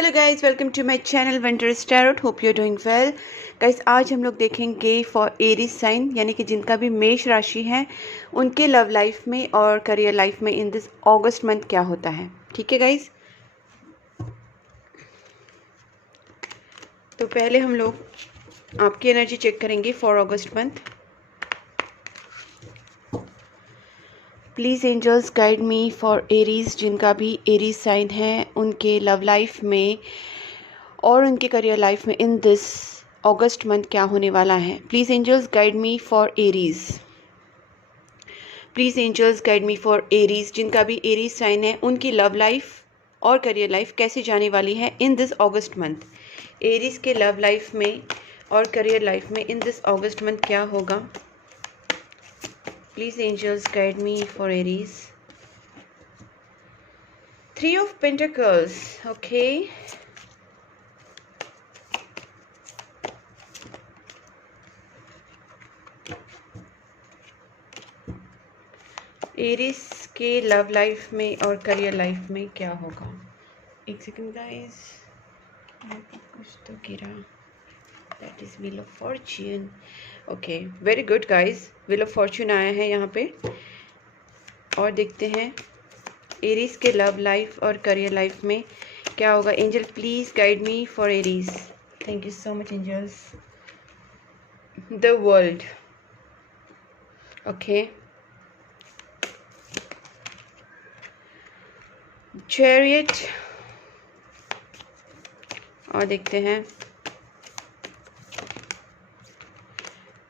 Hello guys, welcome to my channel Winters Tarot. Hope you are doing well. Guys, आज हम लोग देखेंगे for Aries sign, यानी कि जिनका भी मेष राशि है, उनके लव लाइफ में और करियर लाइफ में इन दिस अगस्त मंथ क्या होता है। ठीक है गाइस, तो पहले हम लोग आपकी एनर्जी चेक करेंगे for August month. Please angels guide me for Aries, जिनका भी एरीज साइन है, उनके लव लाइफ में और उनके करियर लाइफ में इन दिस अगस्त मंथ क्या होने वाला है। Please angels guide me for Aries. Please angels guide me for Aries, जिनका भी एरीज साइन है, उनकी लव लाइफ और करियर लाइफ कैसे जाने वाली है in this August month. Aries के लव लाइफ में और करियर लाइफ में इन दिस अगस्त मंथ क्या होगा। Please angels guide me for Aries. 3 of Pentacles, okay. Aries के लव लाइफ में और करियर लाइफ में क्या होगा। एक सेकंड गाइस, कुछ तो गिरा। That is wheel of fortune. Okay, very good guys, wheel of fortune आया है यहाँ पे। और देखते हैं एरीज के लव लाइफ और करियर लाइफ में क्या होगा। Angel please guide me for Aries. Thank you so much angels. The world, okay. Chariot, और देखते हैं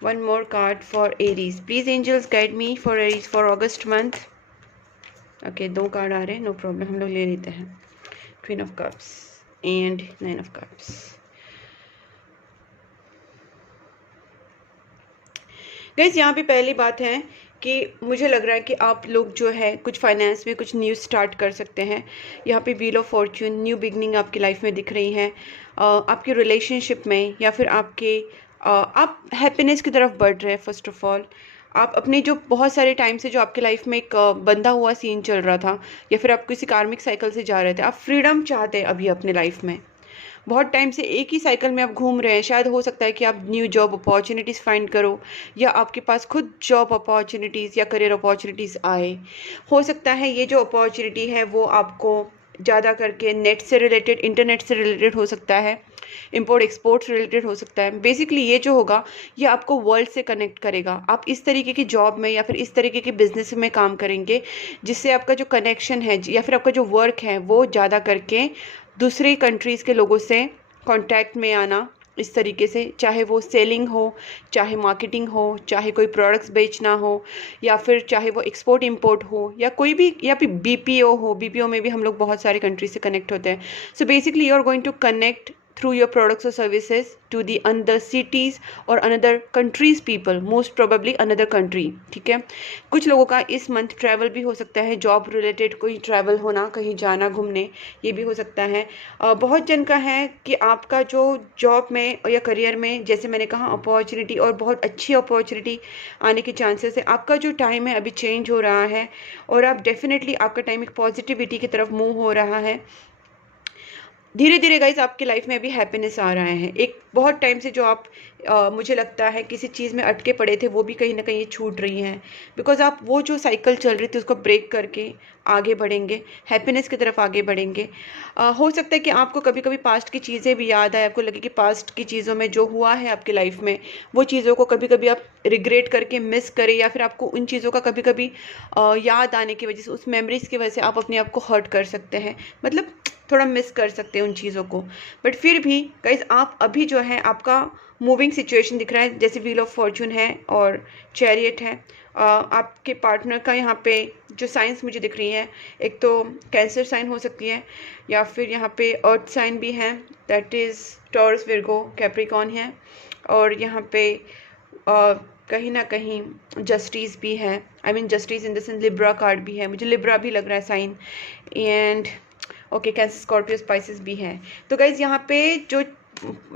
one more card for Aries. Please angels guide me for Aries for August month. Okay, 2 card आ रहे हैं, no problem, हम लोग ले लेते हैं। Queen of cups and 9 of cups. Guys, यहाँ पे पहली बात है कि मुझे लग रहा है कि आप लोग जो है कुछ फाइनेंस में कुछ न्यू स्टार्ट कर सकते हैं। यहाँ पे wheel of Fortune, new beginning आपकी लाइफ में दिख रही है। आपके रिलेशनशिप में या फिर आपके आप हैप्पीनेस की तरफ बढ़ रहे हैं। फर्स्ट ऑफ ऑल, आप अपने जो बहुत सारे टाइम से जो आपके लाइफ में एक बंधा हुआ सीन चल रहा था, या फिर आप किसी कार्मिक साइकिल से जा रहे थे, आप फ्रीडम चाहते हैं अभी अपने लाइफ में। बहुत टाइम से एक ही साइकिल में आप घूम रहे हैं। शायद हो सकता है कि आप न्यू जॉब अपॉर्चुनिटीज़ फाइंड करो, या आपके पास खुद जॉब अपॉर्चुनिटीज़ या करियर अपॉर्चुनिटीज़ आए। हो सकता है ये जो अपॉर्चुनिटी है वो आपको ज़्यादा करके नेट से रिलेटेड, इंटरनेट से रिलेटेड हो सकता है, इंपोर्ट एक्सपोर्ट से रिलेटेड हो सकता है। बेसिकली ये जो होगा ये आपको वर्ल्ड से कनेक्ट करेगा। आप इस तरीके की जॉब में या फिर इस तरीके के बिजनेस में काम करेंगे जिससे आपका जो कनेक्शन है या फिर आपका जो वर्क है वो ज़्यादा करके दूसरी कंट्रीज़ के लोगों से कांटेक्ट में आना, इस तरीके से, चाहे वो सेलिंग हो, चाहे मार्केटिंग हो, चाहे कोई प्रोडक्ट्स बेचना हो, या फिर चाहे वो एक्सपोर्ट इंपोर्ट हो, या कोई भी, या फिर बीपीओ हो। बीपीओ में भी हम लोग बहुत सारे कंट्री से कनेक्ट होते हैं। So basically you are going to connect through your products or services to the another cities or another countries people, most probably another country। ठीक है, कुछ लोगों का इस मंथ ट्रैवल भी हो सकता है, जॉब रिलेटेड कोई ट्रैवल होना, कहीं जाना घूमने, ये भी हो सकता है। बहुत जन का है कि आपका जो जॉब में या करियर में, जैसे मैंने कहा, अपॉर्चुनिटी और बहुत अच्छी अपॉर्चुनिटी आने के चांसेस है। आपका जो टाइम है अभी चेंज हो रहा है और आप डेफिनेटली, आपका टाइम एक पॉजिटिविटी की तरफ मूव हो रहा है। धीरे धीरे गाइस आपकी लाइफ में अभी हैप्पीनेस आ रहा है। एक बहुत टाइम से जो आप मुझे लगता है किसी चीज़ में अटके पड़े थे, वो भी कहीं ना कहीं छूट रही हैं, बिकॉज आप वो जो साइकिल चल रही थी उसको ब्रेक करके आगे बढ़ेंगे, हैप्पीनेस की तरफ आगे बढ़ेंगे। हो सकता है कि आपको कभी कभी पास्ट की चीज़ें भी याद आए, आपको लगे कि पास्ट की चीज़ों में जो हुआ है आपकी लाइफ में, वो चीज़ों को कभी कभी आप रिग्रेट करके मिस करें, या फिर आपको उन चीज़ों का कभी कभी याद आने की वजह से, उस मेमोरीज की वजह से आप अपने आप को हर्ट कर सकते हैं, मतलब थोड़ा मिस कर सकते हैं उन चीज़ों को। बट फिर भी गाइज आप अभी जो है, आपका मूविंग सिचुएशन दिख रहा है, जैसे व्हील ऑफ फॉर्च्यून है और चैरियट है। आपके पार्टनर का यहाँ पे जो साइंस मुझे दिख रही है, एक तो कैंसर साइन हो सकती है, या फिर यहाँ पे अर्थ साइन भी है, that is taurus, Virgo, Capricorn है। और यहाँ पे कहीं ना कहीं जस्टिस भी है, I mean justice in the sense Libra card भी है, मुझे लिब्रा भी लग रहा है sign. And okay, Cancer, Scorpio, Pisces भी हैं। तो गाइज यहाँ पे जो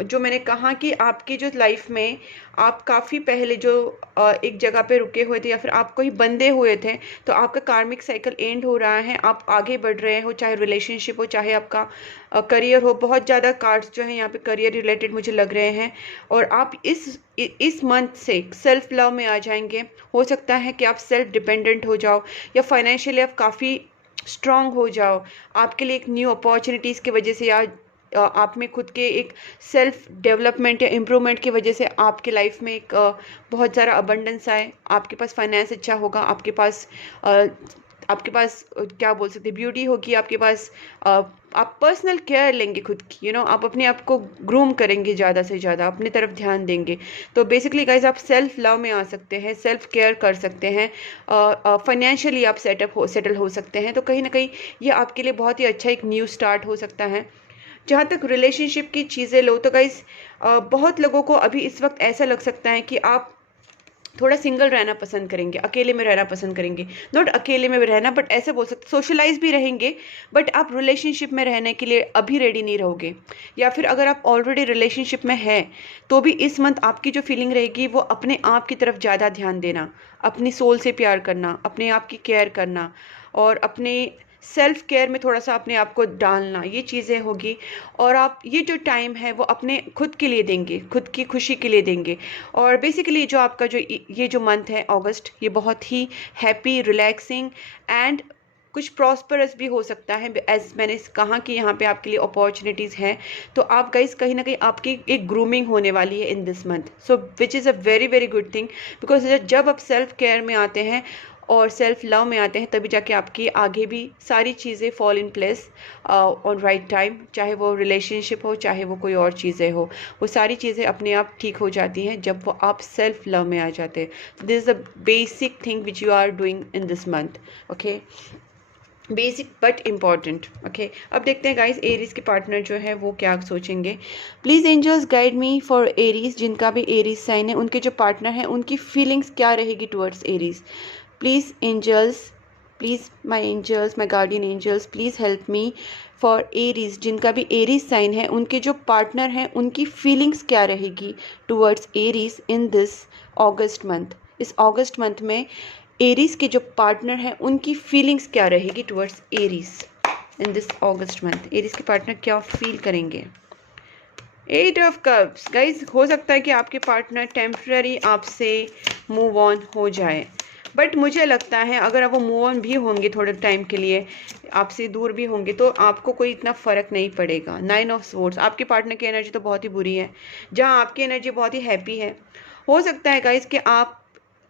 जो मैंने कहा कि आपकी जो लाइफ में आप काफ़ी पहले जो एक जगह पे रुके हुए थे या फिर आप कहीं बंधे हुए थे, तो आपका कार्मिक साइकिल एंड हो रहा है, आप आगे बढ़ रहे हो, चाहे रिलेशनशिप हो, चाहे आपका करियर हो। बहुत ज़्यादा कार्ड्स जो हैं यहाँ पे करियर रिलेटेड मुझे लग रहे हैं, और आप इस मंथ से सेल्फ लव में आ जाएंगे। हो सकता है कि आप सेल्फ डिपेंडेंट हो जाओ, या फाइनेंशियली आप काफ़ी स्ट्रांग हो जाओ। आपके लिए एक न्यू अपॉर्चुनिटीज़ की वजह से, या आप में खुद के एक सेल्फ डेवलपमेंट या इम्प्रूवमेंट की वजह से आपके लाइफ में एक बहुत ज़्यादा अबंडेंस आए। आपके पास फाइनेंस अच्छा होगा, आपके पास क्या बोल सकते हैं, ब्यूटी होगी आपके पास। आप पर्सनल केयर लेंगे खुद की, आप अपने आप को ग्रूम करेंगे, ज़्यादा से ज़्यादा अपनी तरफ ध्यान देंगे। तो बेसिकली गाइज आप सेल्फ लव में आ सकते हैं, सेल्फ केयर कर सकते हैं, फाइनेंशियली आप सेटल हो सकते हैं। तो कहीं ना कहीं ये आपके लिए बहुत ही अच्छा एक न्यू स्टार्ट हो सकता है। जहाँ तक रिलेशनशिप की चीज़ें लो, तो गाइज बहुत लोगों को अभी इस वक्त ऐसा लग सकता है कि आप थोड़ा सिंगल रहना पसंद करेंगे, अकेले में रहना पसंद करेंगे। नॉट अकेले में रहना, बट ऐसे बोल सकते, सोशलाइज भी रहेंगे, बट आप रिलेशनशिप में रहने के लिए अभी रेडी नहीं रहोगे। या फिर अगर आप ऑलरेडी रिलेशनशिप में हैं, तो भी इस मंथ आपकी जो फीलिंग रहेगी वो अपने आप की तरफ ज़्यादा ध्यान देना, अपनी सोल से प्यार करना, अपने आप की केयर करना, और अपने सेल्फ केयर में थोड़ा सा अपने आप को डालना, ये चीज़ें होगी। और आप ये जो टाइम है वो अपने खुद के लिए देंगे, खुद की खुशी के लिए देंगे। और बेसिकली जो आपका जो ये जो मंथ है अगस्त, ये बहुत ही हैप्पी, रिलैक्सिंग एंड कुछ प्रॉस्परस भी हो सकता है। एज मैंने कहा कि यहाँ पे आपके लिए अपॉर्चुनिटीज़ हैं, तो आप गाइस कहीं ना कहीं आपकी एक ग्रूमिंग होने वाली है in this month, so which is a very very good thing. Because जब आप सेल्फ केयर में आते हैं और सेल्फ लव में आते हैं, तभी जाके आपकी आगे भी सारी चीज़ें fall in place on right time. चाहे वो रिलेशनशिप हो, चाहे वो कोई और चीज़ें हो, वो सारी चीज़ें अपने आप ठीक हो जाती हैं जब वो आप सेल्फ लव में आ जाते हैं। This is the basic thing which you are doing in this month, okay, basic but important. Okay, अब देखते हैं गाइस एरीज के पार्टनर जो है वो क्या सोचेंगे। Please angels guide me for Aries, जिनका भी एरीज साइन है, उनके जो पार्टनर हैं उनकी फीलिंग्स क्या रहेगी towards Aries. Please angels, please my angels, my guardian angels, please help me for Aries, जिनका भी एरीज साइन है, उनके जो पार्टनर हैं उनकी फीलिंग्स क्या रहेगी towards Aries in this August month. इस अगस्त मंथ में एरीज के जो पार्टनर हैं उनकी फीलिंग्स क्या रहेगी towards Aries in this August month. Aries के पार्टनर क्या फील करेंगे। 8 ऑफ कप्स गाइज, हो सकता है कि आपके पार्टनर टेम्पररी आपसे मूव ऑन हो जाए, बट मुझे लगता है अगर वो मूव ऑन भी होंगे थोड़े टाइम के लिए, आपसे दूर भी होंगे, तो आपको कोई इतना फ़र्क नहीं पड़ेगा। 9 ऑफ स्वॉर्ड्स, आपके पार्टनर की एनर्जी तो बहुत ही बुरी है, जहाँ आपकी एनर्जी बहुत ही हैप्पी है। हो सकता है गाइज कि आप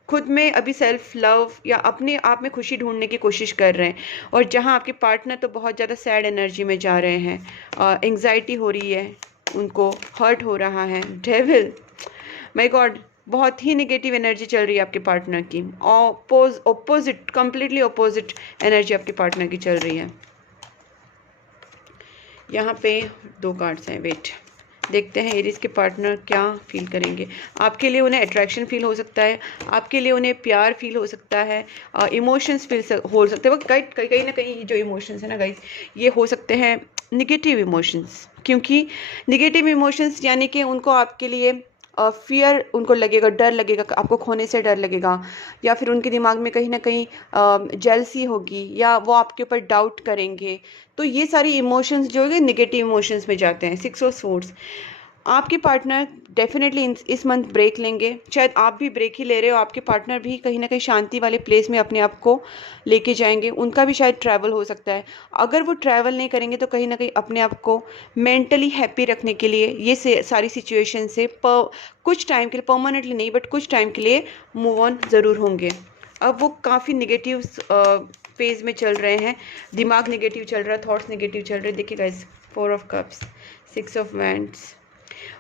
खुद में अभी सेल्फ लव या अपने आप में खुशी ढूंढने की कोशिश कर रहे हैं, और जहां आपके पार्टनर तो बहुत ज़्यादा सैड एनर्जी में जा रहे हैं, एंग्जाइटी हो रही है, उनको हर्ट हो रहा है। डेविल, माय गॉड, बहुत ही नेगेटिव एनर्जी चल रही है आपके पार्टनर की, ऑपोजिट, कंप्लीटली ऑपोजिट एनर्जी आपके पार्टनर की चल रही है। यहाँ पे 2 कार्ड्स हैं, वेट, देखते हैं एरीज के पार्टनर क्या फील करेंगे। आपके लिए उन्हें अट्रैक्शन फील हो सकता है, आपके लिए उन्हें प्यार फील हो सकता है, इमोशंस फील हो सकते हैं। वो कहीं ना कहीं जो इमोशंस है ना गाइज, ये हो सकते हैं निगेटिव इमोशंस, क्योंकि निगेटिव इमोशंस यानी कि उनको आपके लिए फियर, उनको लगेगा, डर लगेगा, आपको खोने से डर लगेगा, या फिर उनके दिमाग में कहीं ना कहीं जेलसी होगी, या वो आपके ऊपर डाउट करेंगे। तो ये सारी इमोशंस जो है निगेटिव इमोशंस में जाते हैं। 6 ऑफ स्वॉर्ड्स, आपके पार्टनर डेफिनेटली इस मंथ ब्रेक लेंगे, शायद आप भी ब्रेक ही ले रहे हो, आपके पार्टनर भी कहीं ना कहीं शांति वाले प्लेस में अपने आप को लेके जाएंगे। उनका भी शायद ट्रैवल हो सकता है। अगर वो ट्रैवल नहीं करेंगे तो कहीं ना कहीं अपने आप को मेंटली हैप्पी रखने के लिए ये सारी सिचुएशन से कुछ टाइम के लिए, परमानेंटली नहीं बट कुछ टाइम के लिए मूव ऑन ज़रूर होंगे। अब वो काफ़ी निगेटिव फेज में चल रहे हैं, दिमाग निगेटिव चल रहा है, थॉट्स निगेटिव चल रहे हैं। देखिए guys, 4 of cups, 6 of wands,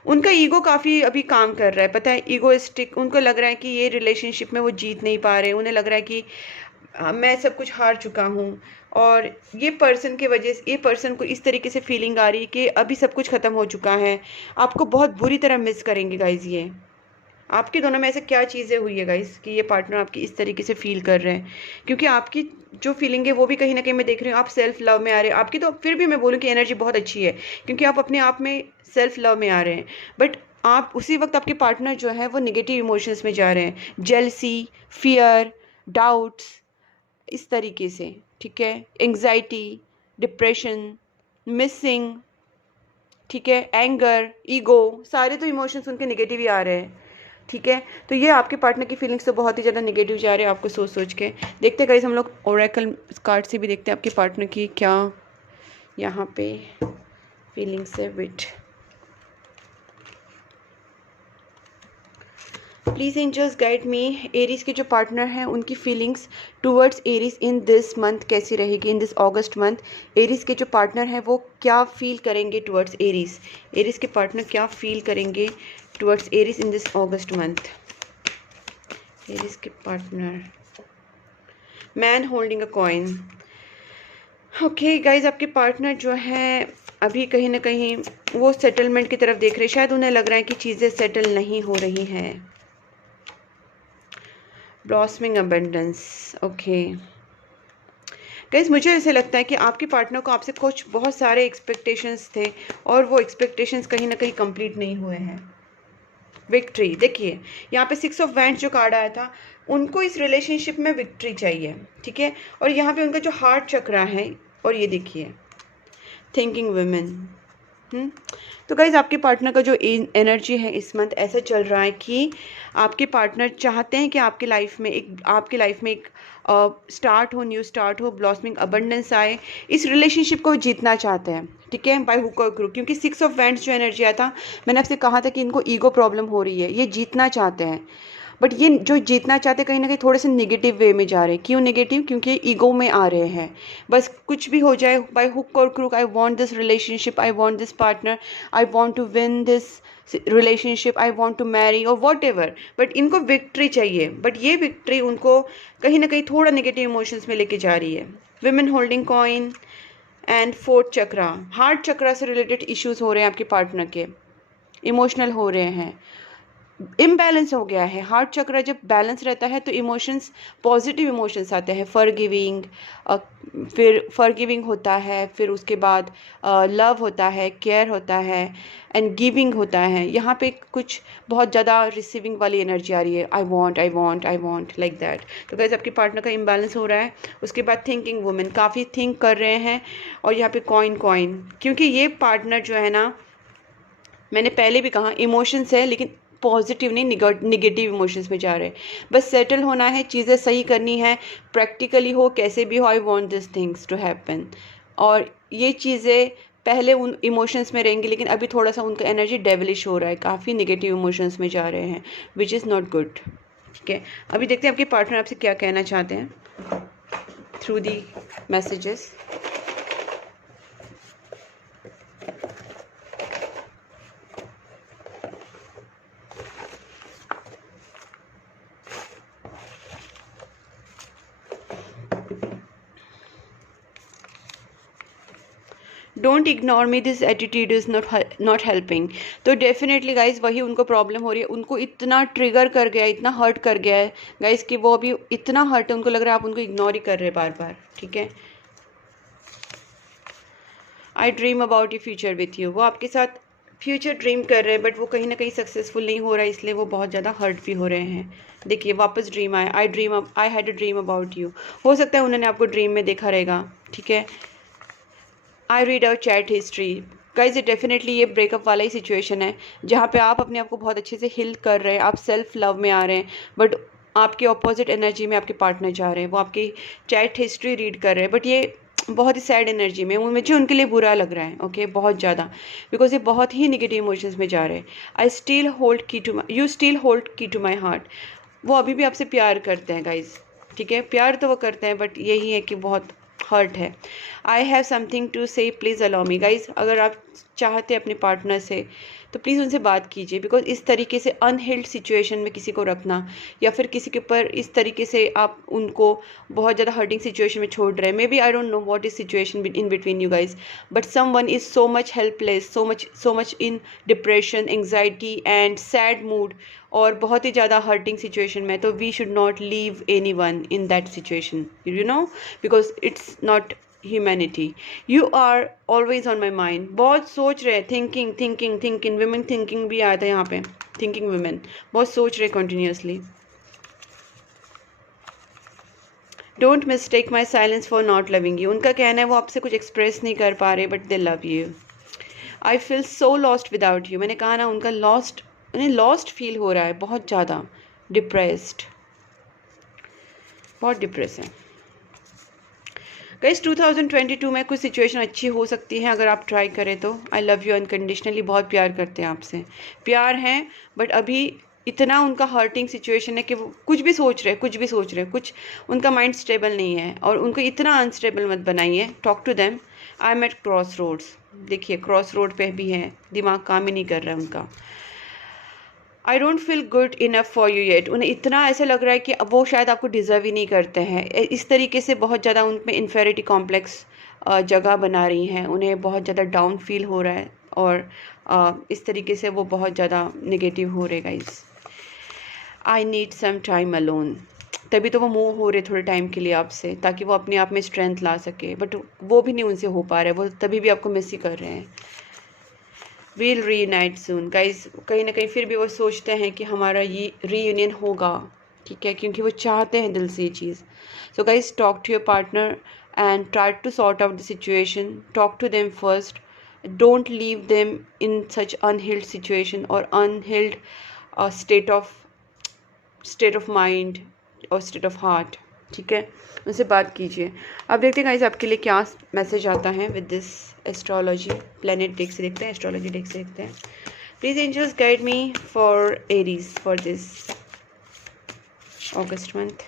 उनका ईगो काफ़ी अभी काम कर रहा है, पता है, ईगोइस्टिक। उनको लग रहा है कि ये रिलेशनशिप में वो जीत नहीं पा रहे, उन्हें लग रहा है कि मैं सब कुछ हार चुका हूँ, और ये पर्सन के वजह से, ये पर्सन को इस तरीके से फीलिंग आ रही है कि अभी सब कुछ ख़त्म हो चुका है। आपको बहुत बुरी तरह मिस करेंगे गाइज, ये आपके दोनों में ऐसे क्या चीज़ें हुई है गाइस कि ये पार्टनर आपकी इस तरीके से फील कर रहे हैं? क्योंकि आपकी जो फीलिंग है वो भी कहीं ना कहीं मैं देख रही हूँ, आप सेल्फ लव में आ रहे हैं। आपकी तो फिर भी मैं बोलूँ कि एनर्जी बहुत अच्छी है, क्योंकि आप अपने आप में सेल्फ लव में आ रहे हैं। बट आप उसी वक्त आपके पार्टनर जो है वो निगेटिव इमोशंस में जा रहे हैं, जेलसी, फियर, डाउट्स, इस तरीके से, ठीक है, एंग्जाइटी, डिप्रेशन, मिसिंग, ठीक है, एंगर, ईगो, सारे तो इमोशंस उनके नेगेटिव ही आ रहे हैं, ठीक है। तो ये आपके पार्टनर की फीलिंग्स तो बहुत ही ज़्यादा नेगेटिव जा रहे हैं आपको सोच सोच के। देखते हैं गाइस, हम लोग ओरेकल कार्ड से भी देखते हैं आपके पार्टनर की क्या यहाँ पे फीलिंग्स है। Wait, please angels guide me, Aries के जो पार्टनर हैं उनकी feelings towards Aries in this month कैसी रहेगी, in this August month. Aries के जो पार्टनर हैं वो क्या फील करेंगे टूवर्ड्स एरीज, एरीज के पार्टनर क्या फील करेंगे towards Aries in this August month. Aries के partner, man holding a coin. Okay guys, आपके पार्टनर जो है अभी कहीं ना कहीं वो सेटलमेंट की तरफ देख रहे हैं। शायद उन्हें लग रहा है कि चीज़ें सेटल नहीं हो रही हैं। ब्लॉसमिंग अबंडेंस, ओके गाइस, मुझे ऐसे लगता है कि आपके पार्टनर को आपसे कुछ बहुत सारे एक्सपेक्टेशंस थे और वो एक्सपेक्टेशंस कहीं ना कहीं कंप्लीट नहीं हुए हैं। विक्ट्री, देखिए यहाँ पे 6 ऑफ वैंड्स जो कार्ड आया था, उनको इस रिलेशनशिप में विक्ट्री चाहिए, ठीक है। और यहाँ पे उनका जो हार्ट चक्रा है, और ये देखिए थिंकिंग वुमेन। तो गाइज, आपके पार्टनर का जो एनर्जी है इस मंथ ऐसा चल रहा है कि आपके पार्टनर चाहते हैं कि आपके लाइफ में एक स्टार्ट हो, न्यू स्टार्ट हो, ब्लॉसमिंग अबंडेंस आए। इस रिलेशनशिप को जीतना चाहते हैं, ठीक है, बाय हुक और क्रूक। क्योंकि 6 ऑफ वैंड्स जो एनर्जी आया था, मैंने आपसे कहा था कि इनको ईगो प्रॉब्लम हो रही है, ये जीतना चाहते हैं। बट ये जो जीतना चाहते कहीं ना कहीं थोड़े से नेगेटिव वे में जा रहे हैं। क्यों नेगेटिव? क्योंकि ईगो में आ रहे हैं। बस कुछ भी हो जाए, बाय हुक और crook, I want this relationship, I want this partner, I want to win this relationship, I want to marry और वॉट एवर। बट इनको विक्ट्री चाहिए, बट ये विक्ट्री उनको कहीं ना कहीं थोड़ा नेगेटिव इमोशंस में लेके जा रही है। Women holding coin and 4th chakra, heart chakra से रिलेटेड इश्यूज हो रहे हैं आपके पार्टनर के, इमोशनल हो रहे हैं, इम्बैलेंस हो गया है। हार्ट चक्र जब बैलेंस रहता है तो इमोशंस, पॉजिटिव इमोशंस आते हैं, फॉरगिविंग, फिर फॉरगिविंग होता है, फिर उसके बाद लव होता है, केयर होता है एंड गिविंग होता है। यहाँ पे कुछ बहुत ज़्यादा रिसीविंग वाली एनर्जी आ रही है, I want I want I want like that. तो गाइस, आपके पार्टनर का इम्बैलेंस हो रहा है। उसके बाद थिंकिंग वुमेन, काफ़ी थिंक कर रहे हैं। और यहाँ पे कॉइन कॉइन, क्योंकि ये पार्टनर जो है ना, मैंने पहले भी कहा इमोशंस है लेकिन पॉजिटिव नहीं, निगेटिव इमोशंस में जा रहे हैं। बस सेटल होना है, चीज़ें सही करनी है, प्रैक्टिकली हो, कैसे भी हो, I want this things to happen. और ये चीज़ें पहले उन इमोशंस में रहेंगी, लेकिन अभी थोड़ा सा उनका एनर्जी डेविलिश हो रहा है, काफ़ी निगेटिव इमोशंस में जा रहे हैं, विच इज़ नॉट गुड, ठीक है। अभी देखते हैं आपके पार्टनर आपसे क्या कहना चाहते हैं through the messages. Don't ignore me, this attitude is not helping. तो डेफिनेटली गाइज वही उनको प्रॉब्लम हो रही है, उनको इतना ट्रिगर कर गया, इतना हर्ट कर गया है गाइज कि वो अभी इतना हर्ट है, उनको लग रहा है आप उनको इग्नोर ही कर रहे हैं बार बार, ठीक है। आई dream about you future with you, वो आपके साथ फ्यूचर ड्रीम कर रहे हैं, बट वो कहीं ना कहीं सक्सेसफुल नहीं हो रहा है, इसलिए वो बहुत ज़्यादा हर्ट भी हो रहे हैं। देखिए वापस ड्रीम आया, I had a dream about you. हो सकता है उन्होंने आपको ड्रीम में देखा रहेगा, ठीक है। I read our chat history, guys definitely ये ब्रेकअप वाला ही सिचुएशन है, जहाँ पे आप अपने आप को बहुत अच्छे से हिल कर रहे हैं, आप सेल्फ लव में आ रहे हैं, बट आपके ऑपोजिट एनर्जी में आपके पार्टनर जा रहे हैं, वो आपकी चैट हिस्ट्री रीड कर रहे हैं, बट ये बहुत ही सैड एनर्जी में, मुझे उनके लिए बुरा लग रहा है, ओके, बहुत ज़्यादा, बिकॉज ये बहुत ही निगेटिव इमोशंस में जा रहे हैं। I still hold key to my, you still hold key to my heart, वो अभी भी आपसे प्यार करते हैं गाइज, ठीक है, प्यार तो वो करते हैं, बट यही है कि बहुत हर्ट है। आई हैव समथिंग टू से, प्लीज़ अलाउ मी। गाइज अगर आप चाहते हैं अपने पार्टनर से तो प्लीज़ उनसे बात कीजिए, बिकॉज इस तरीके से अनहेल्ड सिचुएशन में किसी को रखना या फिर किसी के ऊपर इस तरीके से आप उनको बहुत ज़्यादा हर्टिंग सिचुएशन में छोड़ रहे हैं। Maybe I don't know what is situation in between you guys, but someone is so much helpless, so much in depression, anxiety and sad mood, और बहुत ही ज़्यादा हर्टिंग सिचुएशन में। तो we should not leave anyone in that situation, you know, because it's not humanity. You are always on my mind. बहुत सोच रहे, thinking thinking thinking, women thinking भी आया था यहाँ पे, थिंकिंग वुमेन, बहुत सोच रहे continuously. Don't mistake my silence for not loving you. उनका कहना है वो आपसे कुछ एक्सप्रेस नहीं कर पा रहे, but they love you. I feel so lost without you. मैंने कहा ना, उनका उन्हें लॉस्ट फील हो रहा है, बहुत ज़्यादा डिप्रेस्ड, बहुत डिप्रेस है। गाइस 2022 में कुछ सिचुएशन अच्छी हो सकती है अगर आप ट्राई करें तो। आई लव यू अनकंडीशनली, बहुत प्यार करते हैं आपसे, प्यार हैं, बट अभी इतना उनका हर्टिंग सिचुएशन है कि वो कुछ भी सोच रहे, कुछ उनका माइंड स्टेबल नहीं है, और उनको इतना अनस्टेबल मत बनाइए। Talk to them. I am at crossroads. देखिए क्रॉस रोड पे भी है, दिमाग काम ही नहीं कर रहा है उनका। I don't feel good enough for you yet. उन्हें इतना ऐसा लग रहा है कि अब वो शायद आपको डिज़र्व ही नहीं करते हैं। इस तरीके से बहुत ज़्यादा उनमें इन्फेरिटी कॉम्प्लेक्स जगह बना रही हैं, उन्हें बहुत ज़्यादा डाउन फील हो रहा है, और इस तरीके से वो बहुत ज़्यादा नेगेटिव हो रहे guys. I need some time alone. तभी तो वो मूव हो रहे थोड़े टाइम के लिए आपसे, ताकि वो अपने आप में स्ट्रेंथ ला सके, बट वो भी नहीं उनसे हो पा रहा है, वो तभी भी आपको मिस ही कर रहे हैं। वील रीयूनाइट सून। गाइज कहीं ना कहीं फिर भी वो सोचते हैं कि हमारा ये रीयूनियन होगा, ठीक है, क्योंकि वो चाहते हैं दिल से ये चीज़। So guys talk to your partner and try to sort out the situation. Talk to them first, don't leave them in such unhealed situation और अनहील्ड स्टेट ऑफ माइंड और स्टेट ऑफ हार्ट, ठीक है। उनसे बात कीजिए। अब देखते हैं गाइस आपके लिए क्या मैसेज आता है with this astrology planet deck से देखते हैं, एस्ट्रोलॉजी डेक से देखते हैं। Please angels guide me for Aries for this August month.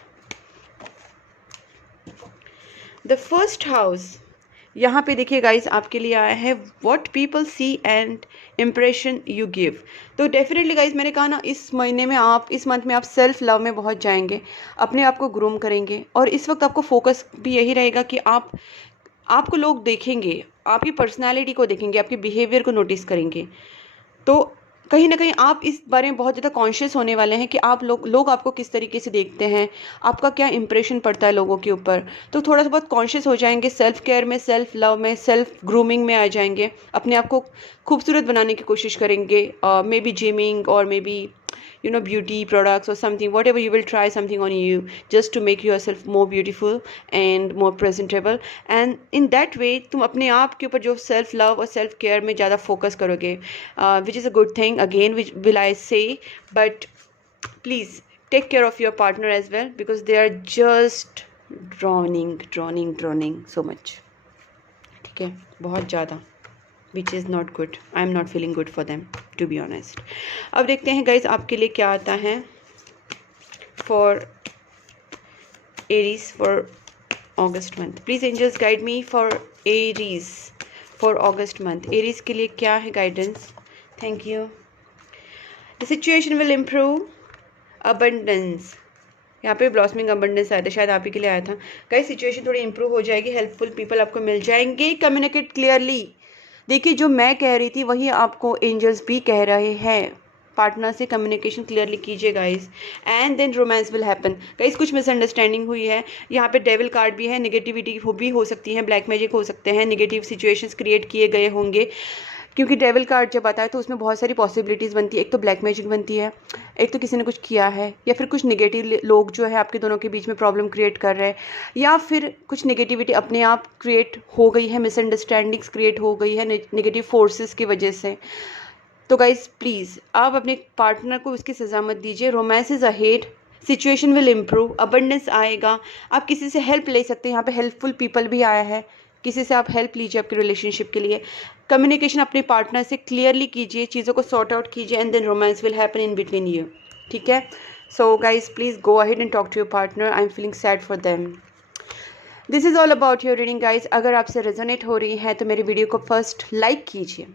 The first house, यहाँ पे देखिए गाइस आपके लिए आया है what people see and impression you give. तो डेफिनेटली गाइस मैंने कहा ना, इस महीने में आप, इस मंथ में आप सेल्फ लव में बहुत जाएंगे, अपने आप को ग्रूम करेंगे, और इस वक्त आपको फोकस भी यही रहेगा कि आपको लोग देखेंगे, आपकी पर्सनालिटी को देखेंगे, आपके बिहेवियर को नोटिस करेंगे। तो कहीं ना कहीं आप इस बारे में बहुत ज़्यादा कॉन्शियस होने वाले हैं कि आप लोग आपको किस तरीके से देखते हैं, आपका क्या इंप्रेशन पड़ता है लोगों के ऊपर। तो थोड़ा सा बहुत कॉन्शियस हो जाएंगे, सेल्फ केयर में, सेल्फ लव में, सेल्फ ग्रूमिंग में आ जाएंगे, अपने आप को खूबसूरत बनाने की कोशिश करेंगे। मे बी जिमिंग और may be beauty products or something, whatever, you will try something on you just to make yourself more beautiful and more presentable, and in that way तुम अपने आप के ऊपर जो सेल्फ लव और self care में ज़्यादा फोकस करोगे, which is a good thing again, which will I say, but please take care of your partner as well, because they are just drowning so much, ठीक है, बहुत ज़्यादा, which is not good. I am not feeling good for them, to be honest. अब देखते हैं guys आपके लिए क्या आता है for Aries for August month. Please angels guide me for Aries for August month. Aries के लिए क्या है guidance? Thank you. The situation will improve. Abundance. यहाँ पे ब्लॉसमिंग अबंडेंस आया था, शायद आप ही के लिए आया था गाइस। सिचुएशन थोड़ी इंप्रूव हो जाएगी, हेल्पफुल पीपल आपको मिल जाएंगे, कम्युनिकेट क्लियरली। देखिए जो मैं कह रही थी वही आपको एंजल्स भी कह रहे हैं, पार्टनर से कम्युनिकेशन क्लियरली कीजिए guys, and then romance will happen. Guys कुछ मिसअंडरस्टैंडिंग हुई है, यहाँ पे डेविल कार्ड भी है, नेगेटिविटी भी हो सकती है, ब्लैक मैजिक हो सकते हैं, नेगेटिव सिचुएशंस क्रिएट किए गए होंगे, क्योंकि डेविल कार्ड जब आता है तो उसमें बहुत सारी पॉसिबिलिटीज़ बनती है। एक तो ब्लैक मैजिक बनती है, एक तो किसी ने कुछ किया है, या फिर कुछ नेगेटिव लोग जो है आपके दोनों के बीच में प्रॉब्लम क्रिएट कर रहे हैं, या फिर कुछ नेगेटिविटी अपने आप क्रिएट हो गई है, मिसअंडरस्टैंडिंग्स क्रिएट हो गई है नेगेटिव फोर्सेस की वजह से। तो गाइज प्लीज़ आप अपने पार्टनर को उसकी सजा मत दीजिए। Romance is ahead, situation will improve, abundance आएगा, आप किसी से हेल्प ले सकते हैं। यहाँ पे हेल्पफुल पीपल भी आया है, किसी से आप हेल्प लीजिए आपके रिलेशनशिप के लिए। कम्युनिकेशन अपने पार्टनर से क्लियरली कीजिए, चीज़ों को सॉर्ट आउट कीजिए, and then romance will happen in between you, ठीक है। So guys please go ahead and talk to your partner, I am feeling sad for them. This is all about your reading guys. अगर आपसे resonate हो रही है तो मेरी video को फर्स्ट लाइक कीजिए,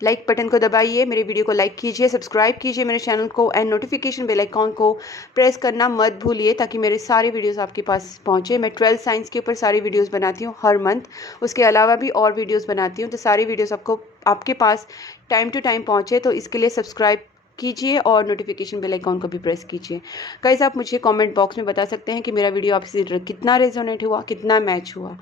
लाइक बटन को दबाइए, मेरे वीडियो को लाइक कीजिए, सब्सक्राइब कीजिए मेरे चैनल को एंड नोटिफिकेशन बेल आइकॉन को प्रेस करना मत भूलिए ताकि मेरे सारे वीडियोस आपके पास पहुंचे। मैं 12th साइंस के ऊपर सारी वीडियोस बनाती हूं हर मंथ, उसके अलावा भी और वीडियोस बनाती हूं, तो सारी वीडियोस आपके पास टाइम टू टाइम पहुंचे, तो इसके लिए सब्सक्राइब कीजिए और नोटिफिकेशन बेल आइकॉन को भी प्रेस कीजिए। गाइस, आप मुझे कमेंट बॉक्स में बता सकते हैं कि मेरा वीडियो आपसे कितना रेजोनेट हुआ, कितना मैच हुआ।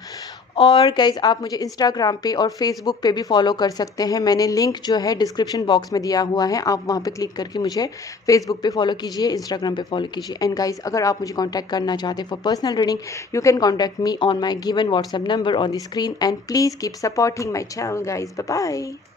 और गाइस, आप मुझे इंस्टाग्राम पे और फेसबुक पे भी फॉलो कर सकते हैं। मैंने लिंक जो है डिस्क्रिप्शन बॉक्स में दिया हुआ है, आप वहाँ पे क्लिक करके मुझे फेसबुक पे फॉलो कीजिए, इंस्टाग्राम पे फॉलो कीजिए। एंड गाइस, अगर आप मुझे कांटेक्ट करना चाहते हैं for personal reading, you can contact me on my given WhatsApp number on the screen and please keep supporting my channel guys. Bye bye.